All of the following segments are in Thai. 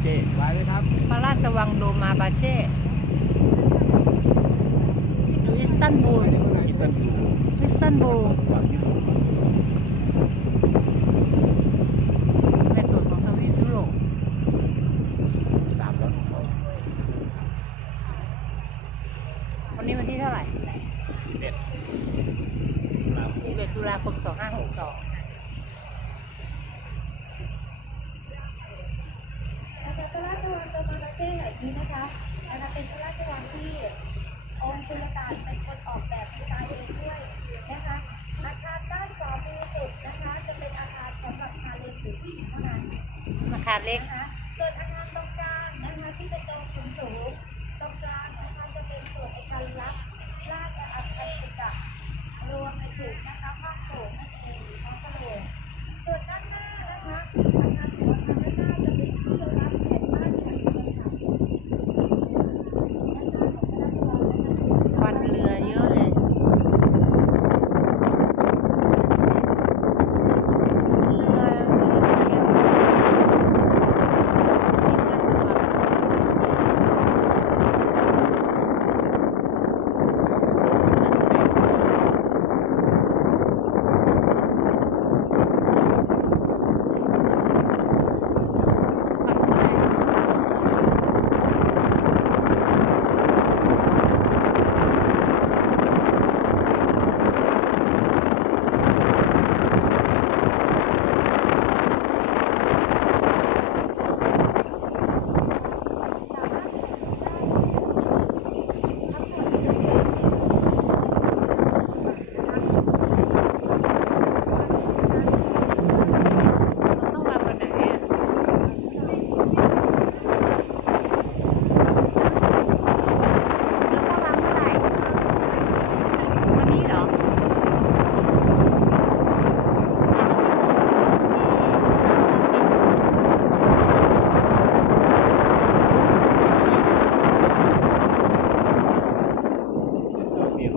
เช่ไว้ไหมครับพระราชวังโดมาบาเช่อยู่อิสตันบูลอิสตันบูลฝั่งยุโรปในส่วนของทวีปยุโรป300ของเขาวันนี้วันที่เท่าไหร่11 11 ตุลาคม 2562พระราชวังโดมาบาเช่แห่งนี้นะคะเป็นพระราชวังที่องค์ชลกาลเป็นคนออกแบบดีไซน์เองด้วยนะคะอาคารด้านขวามือสุดนะคะจะเป็นอาคารสำหรับชายหรือผู้หญิงเท่านั้น อาคารเล็ก นะคะส่วนอาคารตรงกลางนะคะที่เป็นโดมสูงตรงกลางนะคะจะเป็นส่วนเอกลักษณ์ราชอาณาจักรรวมไปถึงนะคะภาคโขงนั่นเองท้องทะเลส่วนด้านหน้านะคะอาคารหัวทางด้านหน้าจะเป็นที่รับแขกบ้านแขกเมืองค่ะควันเรือเยอะเลย ต้องมาวันไหนอ่ะแล้วก็วางเมื่อไหร่วันนี้เหรอโซเฟีย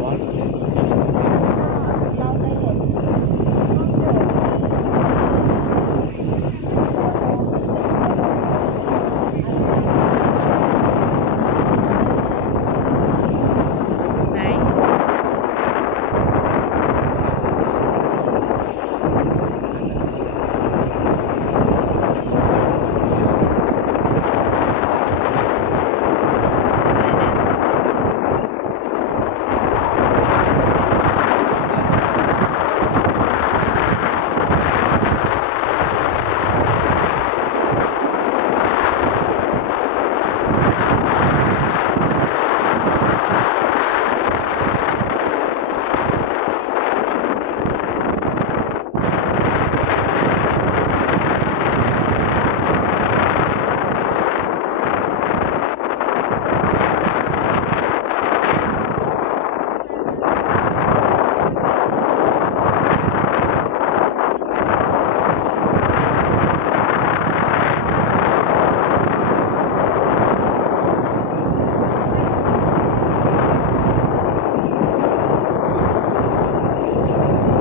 บอสเช่โซเฟียเราจะเห็นห้องโถงไหน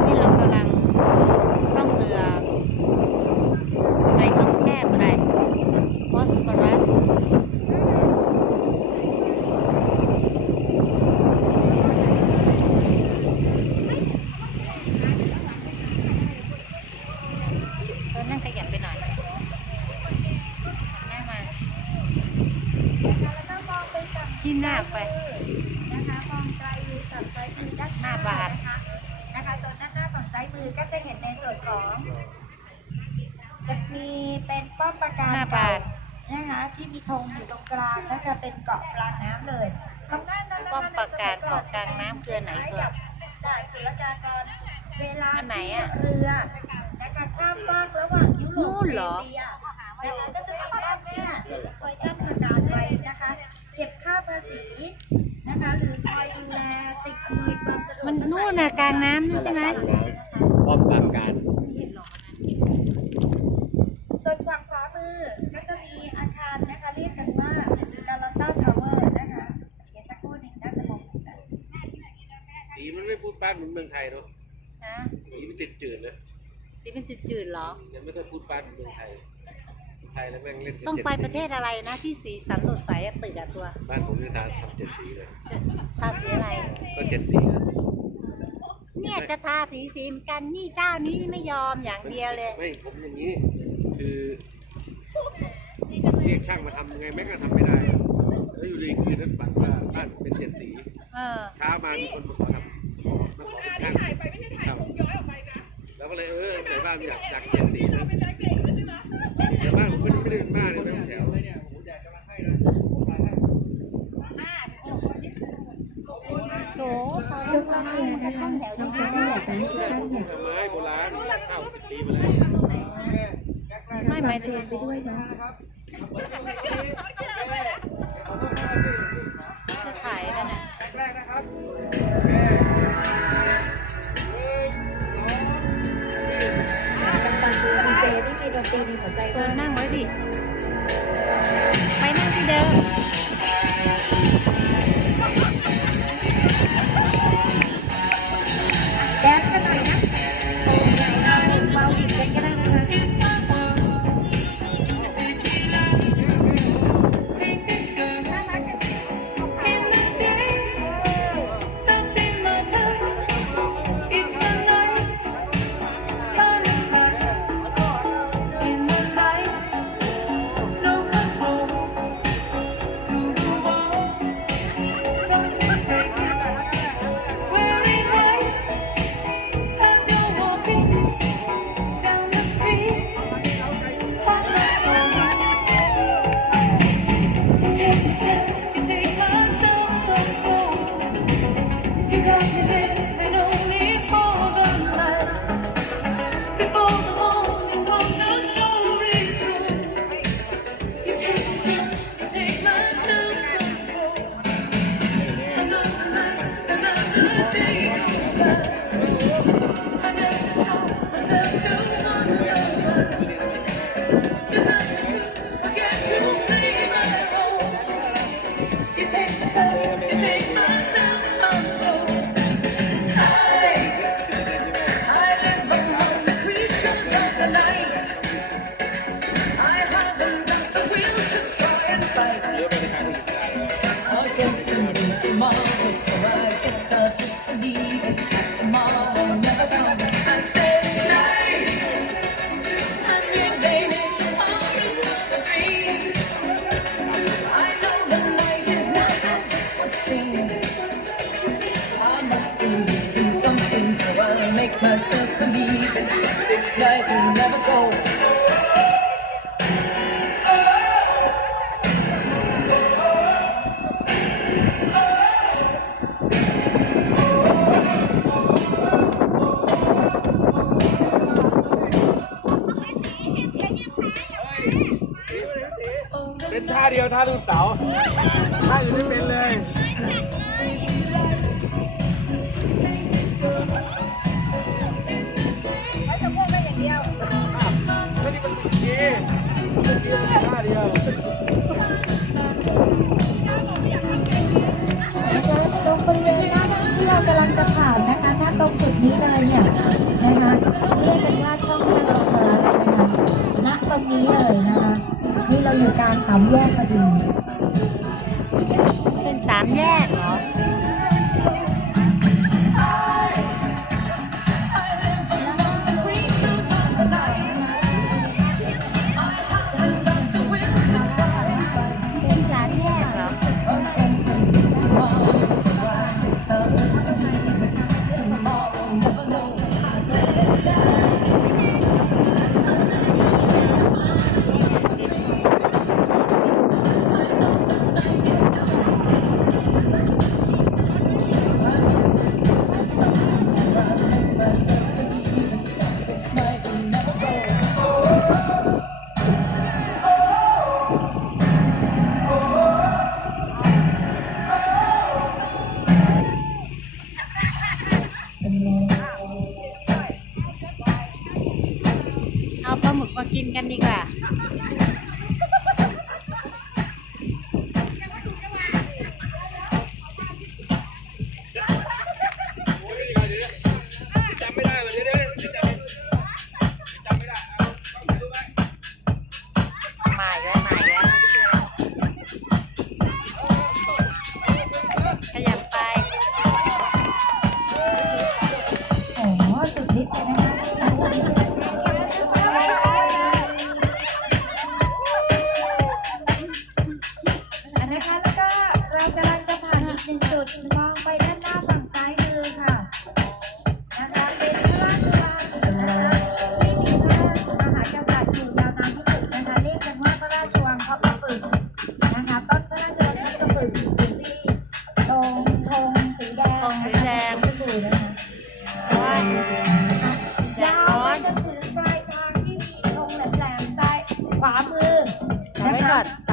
นี่เรากำลังล่องเรือในช่องแคบอะไรบอสปอรัสนั่งขยันไปหน่อยหันหน้ามา แล้วก็มองไปฝั่ง ที่หน้าไป นะคะมองไกลฝั่งซ้ายมือด้านหน้า หน้าบาน นะคะส่วนด้านหน้าฝั่งซ้ายมือก็จะเห็นในส่วนของจะมีเป็นป้อมปราการ หน้า เก่า บาน นะคะที่มีธงอยู่ตรงกลางนะคะเป็นเกาะกลางน้ำเลยตรงนั้นนะคะ ป้อมปราการเกาะกลางน้ำคืออันไหนเพื่อน ด่านศุลกากรเวลา อันไหน ที่ อะ เรือนะคะข้ามฟากระหว่างยุโร นู่ ป นเหรอ เอเชียนะคะก็จะมีแม่เนี่ยคอยกั้นประการไว้นะคะ เก็บค่าภาษีนะคะหรือคอยดูแลสิ่งอำนวยความสะดวก มันนู่นน่ะกลางน้ำนู่นใช่ไหม ป้อมปราการ ส่วนฝั่งขวามือก็จะมีอาคารนะคะเรียกกันว่าการันต้าทาวเวอร์นะคะเดี๋ยวสักครู่หนึ่งน่าจะมองเห็นนะ สีมันไม่พูดบ้านเหมือนเมืองไทยเนาะ นะ สีมันจืดๆเลย ส สีเป็นจืดๆเหรอ ยังไม่เคยพูดบ้านเมืองไทยแล้วแม่งเล่น ต้องไปประเทศอะไรนะที่สีสันสดใสอะตึกอะตัว บ้านผมนี่ทำ7 สีเลย ทาสีอะไร ก็7 สีนะสี เนี่ยจะทาสีเหมือนกันนี่เจ้านี้ไม่ยอมอย่างเดียวเลย ไม่ผมอย่างนี้คือเรียกช่างมาทำไงแม่งก็ทำไม่ได้แล้วอยู่ดีคืนนั้นฝันว่าบ้านผมเป็น7 สี เช้ามามีคนมาขอเป็นช่างแล้วก็เลยในบ้านอยาก7 สีนะแต่บ้านผมไม่ได้เป็นบ้านเลยนะแถวโถเขาเลือกร้านเลยนะท่านแถวนี้ก็ไม่อยากจะเลือกร้านเนี่ย ไม้โบราณเข้าตีมาเลย ไม่หมายถึง ไปด้วยเนาะ จะขายกันน่ะ ดีเจนี่มีดนตรีมีหัวใจ เปิดนั่งไว้ดิไปนั่งที่เดิม แดนกันหน่อยนะเบาอีกเล็กก็ได้นะคะ myself believe that this night will never go. เป็นท่าเดียวท่าลูกเสาท่าอยู่ไม่เป็นเลย แล้วจะพูดได้อย่างเดียว แล้วนี่มันดีท่าเดียว ตรงบริเวณหน้าที่เรากำลังจะผ่านนะคะถ้าตรงจุดนี้เลยเนี่ยนะคะเรียกกันว่าช่องทางเฟิร์สนะคะณตรงนี้เลยนะคะนี่เราอยู่กลางสามแยกพอดี เป็นสามแยกเหรอ เป็นสามแยกเหรอ เอาปลาหมึกมากินกันดีกว่า จำไม่ได้เลยเดี๋ยว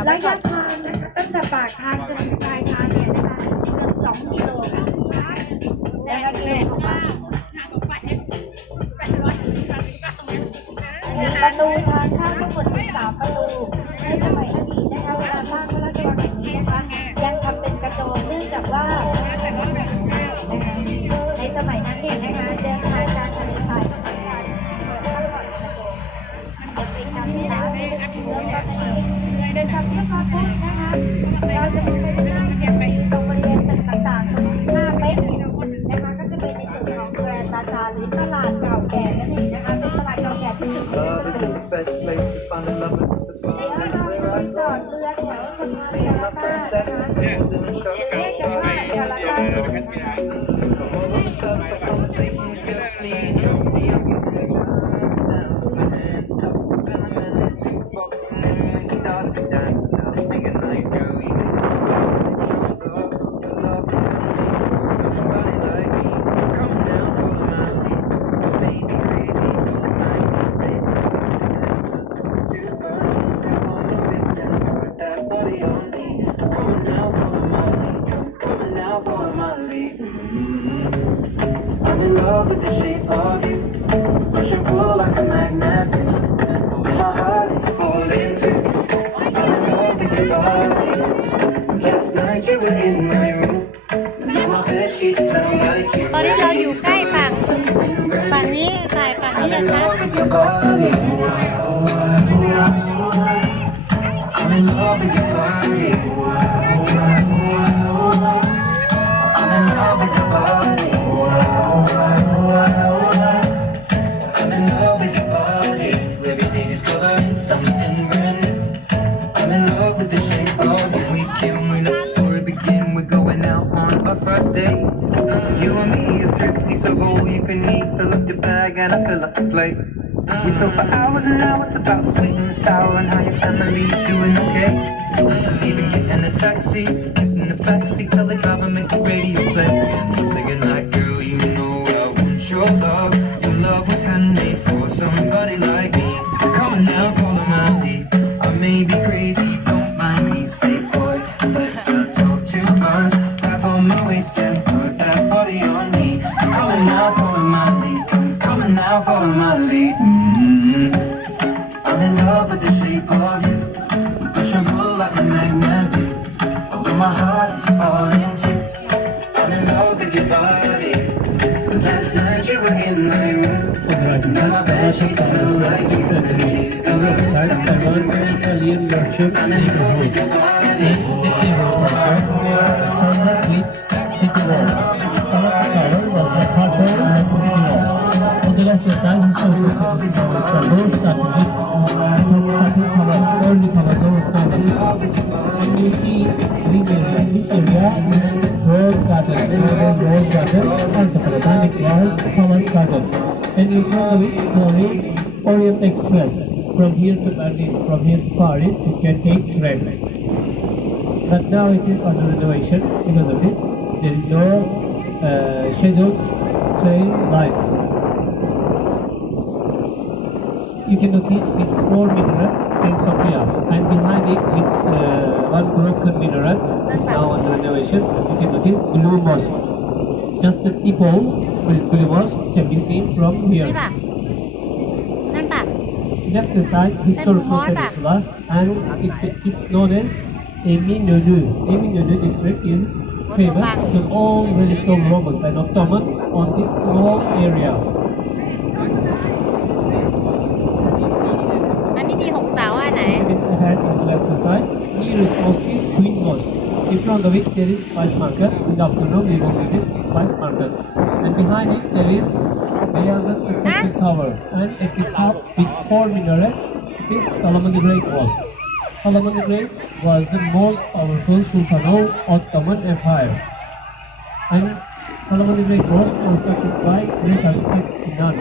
ระยะทางนะคะตั้งแต่ปากทางจนถึงปลายทางเนี่ยนะคะเกือบ2 กิโลค่ะและระยะของมันมีประตูทางเข้าทั้งหมด13 ประตูในสมัยอดีตนะคะเวลาสร้างพระราชวังแห่งนี้นะคะยังทำเป็นกระโจมเนื่องจากว่าในสมัยนั้นเนี่ยนะคะเดินทางการทะเลทรายต้องมีการเปิดข้างก่อนกระโจมจะเป็นการที่เราเริ่มต้นโดยคำที่พอพูดนะคะเราจะมีไปนั่งตรงบริเวณตึกต่างๆตรงหน้าเป๊ะนะคะก็จะเป็นในส่วนของแกรนด์บาซาร์หรือตลาดเก่าแก่นั่นเองนะคะเป็นตลาดเก่าแก่ที่สุดใน Love is the best place to find love is the เดี๋ยวเรา best จะ where ไป I จอด go. เรือแถวสะพาน Me กา and ลา my ตา friends นะคะ sat doing shop. เรียกกันว่ากาลาตา All of a sudden, the conversation gets me. Trust me, I'll get the hands down. So my hands up, and I'm in the jukebox, and then we start to dance. And I'm singing like, girl, you know, show love. Your love is handmade for somebody like me. Come on now, follow my lead. You may be crazy, don't mind me. Say, let's not talk too much. Grab on my waist and put that body on me. Come on now, follow my lead. Come on now, follow my lead. I'm in love with the shape of you. Push and pull like a magnet. My heart is falling too. I'm in love with your body. Last night you were in my room. Now my bed sheets smell like you. ตอนนี้เราอยู่ใกล้ฝั่งนี้ถ่ายฝั่ง I'm นี้ in นะคะ love with your body. I'm in love with your body. I'm in love with your body. I'm in love with your body. Every day discovering something brand new. I'm in love with the shape of your weekend. We let the story begin. We're going out on our first date. You and me are thrifty, so go all you can eat. Fill up your bag and I fill up the plate. We talk for hours and hours about the sweet and the sour and how your family's doing okay. Even getting a taxi, kissing the backseat, tell the driver make the radio play. Singing like, girl, you know I want your love. Your love was handmade for somebody like me. Come on now, follow my lead. I may be crazy, don't mind me. Say, boy, let's not talk too much. Grab on my waist and put that body on me. Come on now, follow my lead. Come on now, follow my lead. I'm in love with the shape of you. We push and pull like a magnet do. Although my heart is falling too. I'm in love with your body. Last night you were in my room. Now my bed sheets smell like you. Italian merchant I'm in love with your body. Sunday with City Wall. Talat Tower was a partner of City Wall. Model of the size and so forth. Istanbul started with Topkapi Palace, early palace of Istanbul. And you see this area is Rose Garden, Rose Garden. Once upon a time it was Palace Garden. And in front of it there is Orient Express. From here to Berlin, from here to Paris, you can take train. But now it is under renovation because of this. There is no scheduled train line. You can notice with 4 minarets, Saint Sophia, and behind it with one broken minaret is now under renovation. You can notice Blue Mosque. Just the people, Blue Mosque can be seen from นี่ here. ป่ะนั่นป่ะ Left side historical peninsula and it's known as Eminönü. Eminönü district is famous because all relics of Romans and Ottoman on this small area. อันนี้มี6 เสาอันไหน Ahead on the left side, nearest mosque is Queen Mosque. In front of it there is spice market. In the afternoon we will visit spice market. And behind it there is Beyazıt the second tower. And at the top with 4 minarets, it is Solomon the Great Mosque. Solomon the Great was the most powerful sultan of Ottoman Empire. And Solomon the Great Mosque was constructed by Greek architect Sinan.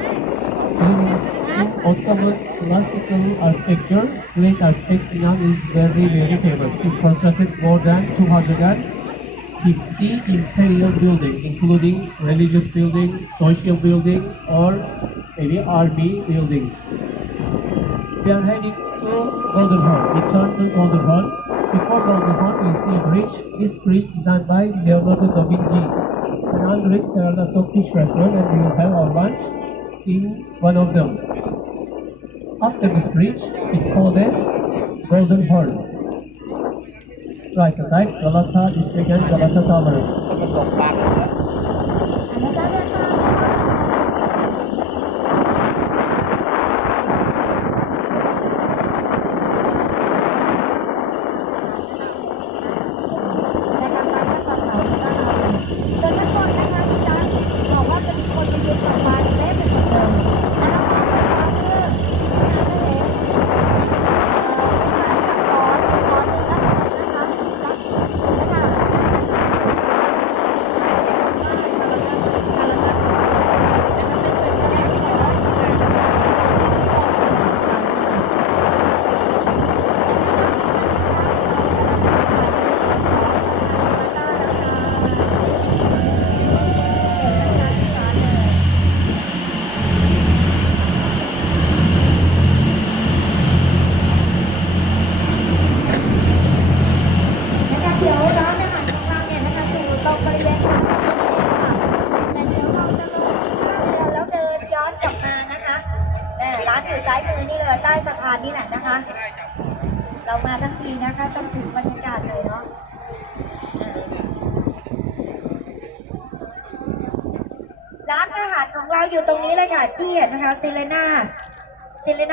In Ottoman classical architecture, great architect Sinan is very famous. He constructed more than 250 imperial buildings, including religious building, social building, or maybe army buildings. We are heading to Golden Horn. We turn to Golden Horn. Before Golden Horn, you see bridge. This bridge designed by Leonardo da Vinci. And under it, there are lots of fish restaurants, and we will have our lunch in one of them. After this bridge, it's called as Golden Horn. Right aside, Galata District and Galata Tower. ก็จะตกปลากันเยอะ อาจารย์เดินตามนะคะนะคะมาจากฝั่งไหนก็เอาส่วนด้านบนนะคะที่จะบอกว่าจะมีคนไปยืนตกปลาเนี่ยไม่เป็นคนเดิมนะคะมองไปขวามือนะคะจะเห็นขอหนึ่งด้านบนนะคะนะคะเดี๋ยวร้านอาหารของเราเนี่ยนะคะอยู่ตรงบริเวณสะพานนี่เองค่ะแต่เดี๋ยวเราจะลงที่ท่าเรือแล้วเดินย้อนกลับมานะคะร้านอยู่ซ้ายมือนี่เลยใต้สะพานนี่แหละนะคะ เรามาทั้งทีนะคะต้องถึงบรรยากาศเลยเนาะร้านอาหารของเราอยู่ตรงนี้เลยค่ะที่เห็นนะคะซิเลน่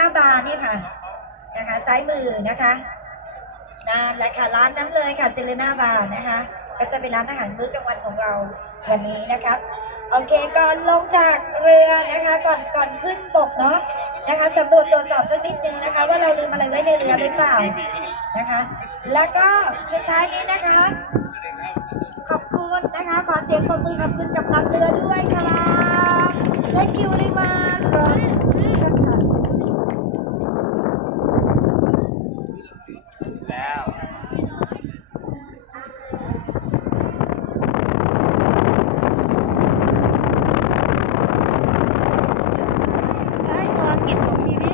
าบาร์นี่ค่ะนะคะซ้ายมือนะคะนั่นแหละค่ะร้านนั้นเลยค่ะซิเลน่าบาร์นะคะก็จะเป็นร้านอาหารมื้อกลางวันของเราวันนี้นะครับโอเคก่อนลงจากเรือนะคะก่อนขึ้นบกเนาะนะคะสำรวจตรวจสอบสักนิดนึงนะคะว่าเราลืมอะไรไว้ในเรือหรือเปล่านะคะแล้วก็สุดท้ายนี้นะคะขอบคุณนะคะขอเสียงปรบมือขอบคุณกับตันเรือด้วยค่ะ Thank you very much from Captain แล้ว ได้ตัวเก็บตรงนี้ดิ